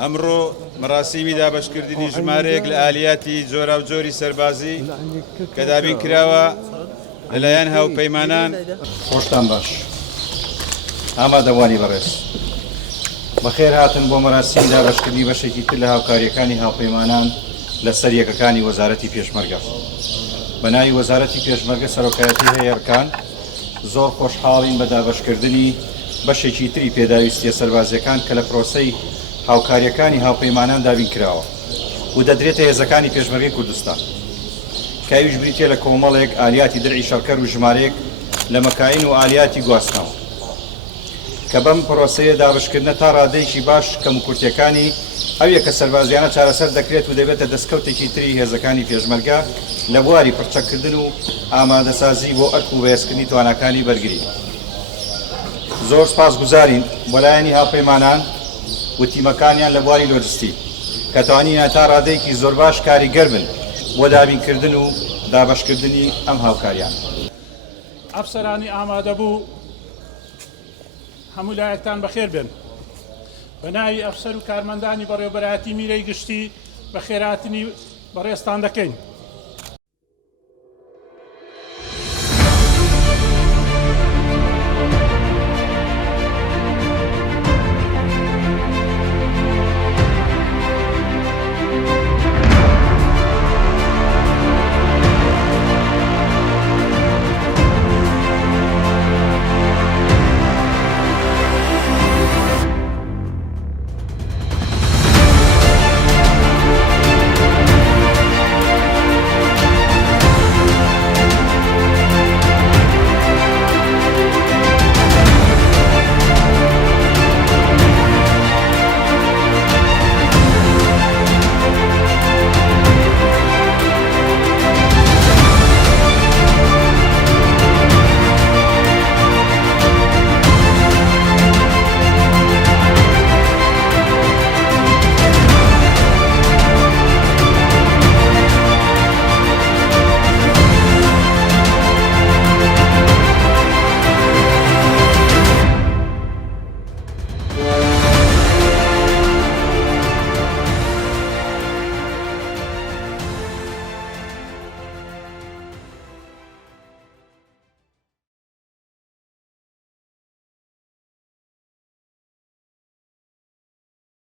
ئەمڕۆ مەراسیمی دابەشکردنی ژمارەیەک لە ئالیاتی جۆرا و جۆری سەربازی کە دابین کراوە لەلایەن هاوپەیمانان. خۆشتان باش، ئامادەوانی بەڕێز، بەخێر هاتن بۆ مەراسیمی دابەشکردنی بەشێکی تر لە هاوکاریەکانی هاوپەیمانان لەسەر یەکەکانی وەزارەتی پێشمەرگە. بەناوی وەزارەتی پێشمەرگە سەرۆکایەتی هەیەرکان زۆر خۆشحاڵین بە دابەشکردنی بەشێکی تری پێداویستیە سەربازیەکان کە لە پرۆسەی هاوکاریەکانی هاوپەیمانان دابین کراوە و دەدرێتە هێزەکانی پێشمەرگەی کوردستان، کاویش بریتێ لە کۆمەڵێک ئالیاتی دەرعی شەڕکەر و ژمارەیەک لە مەکاین و ئالیاتی گواستنەوە کە بەم پرۆسەیە دابشکردنە تا ڕادەیەکی باش کەم و کورتیەکانی ئەو یەکە سەربازیانە چارەسەر دەکرێت و دەبێتە دەستکەوتێکی تری هێزەکانی پێشمەرگە لە بواری پڕچەکردن و ئامادەسازی بۆ ئەرک و بەهێزکردنی تواناکانی بەرگری. زۆر سپاسگوزارین بۆ لایەنی هاوپەیمانان و تیمەکانیان لە بواری لۆجستیک کە توانینە تا ڕادەیەکی زۆر باش کاریگەر بن بۆ دابینکردن و دابەشکردنی ئەم هاوکاریان. ئەفسەرانی ئامادە بوو، هەموو لایەکتان بەخێر بن. بەناوی ئەفسەر و کارمەندانی بەڕێوەبەرایەتی میرەی گشتی بە خێراتنی بەڕێستان دەکەین.